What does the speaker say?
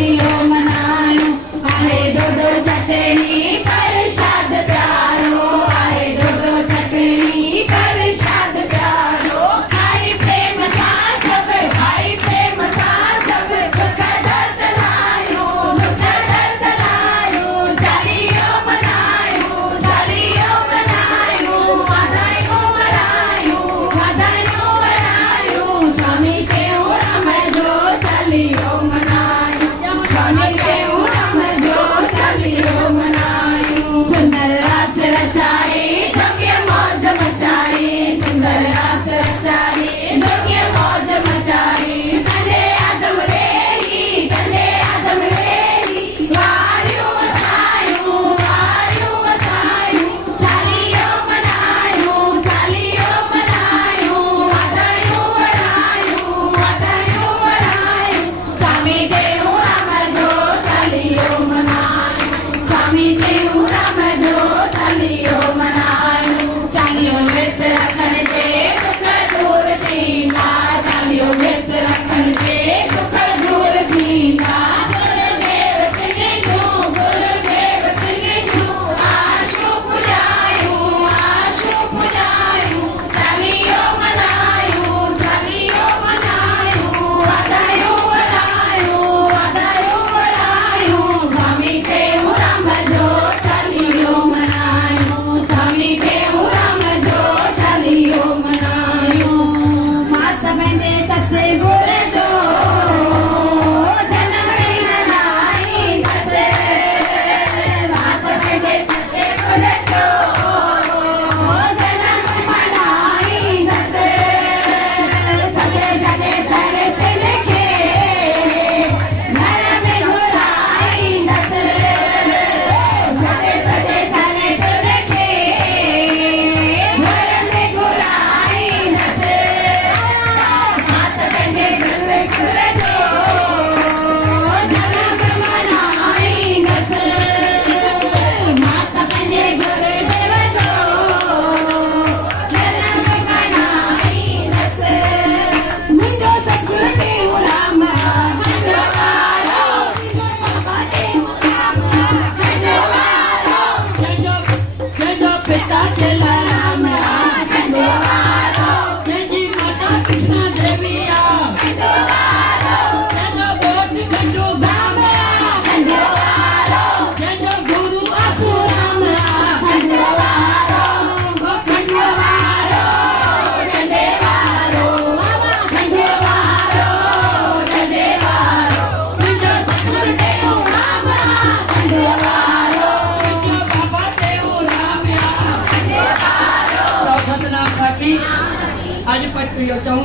चालियो मनायो आहे डोडो चटणी प्रसाद प्यारो आहे डोडो चटणी प्रसाद प्यारो भाई प्रेम सा सब भाई प्रेम सा सब दुख दर्द लायो चालियो मनायो वाधायो वरायो स्वामी के राम जो चालियो मनायो स्वामी के राम जो चालियो मनायो सुंदर रास रचाए दुनिया मौज मचाए सुंदर रास रचाए दुनिया मौज मचाए कंधे आदम रेही वारियो वसायो चालियो मनायो वाधायो वरायो स्वामी देव राम जो चालियो मनायो स्वामी देव राम जो चालियो मनायो चालियो व्रत रखण जे दुख दूर थींदा चालियो व्रत रखण जे दुख दूर थींदा गुरुदेव तिने जो आशो पुजायो चालियो मनायो वाधायो वरायो स्वामी देव राम जो चालियो मनायो स्वामी देव राम जो चालियो मनायो मास पंहिंजे ससे गुर जो जनम मनाईंदसि मास पंहिंजे ससे गुर जो जनम मनाईंदसि सॼे सॼे सर ते लिखे घर में घुराईंदसि सॼे सॼे सर ते लिखे घर में घुराईंदसि मात पंहिंजे गुर जो जनम मनाईंदसि मात पंहिंजे गुरुदेव जो जनम मनाईंदसि मुंहिंजो सतगुरुदेव राम खंडवारो जंहिंजो पिता जलाराम खंडवारो जंहिंजी माता कृष्णा देवी खंडवारो जंहिंजो ॻोठ गंडो धाम खंडवारो जंहिंजो गुरु आसूराम खंडवारो मुंहिंजो सतगुरुदेव राम खंडवारो बाबा देव राम खंडवारो सतनाम साखी आज पट यो चऊं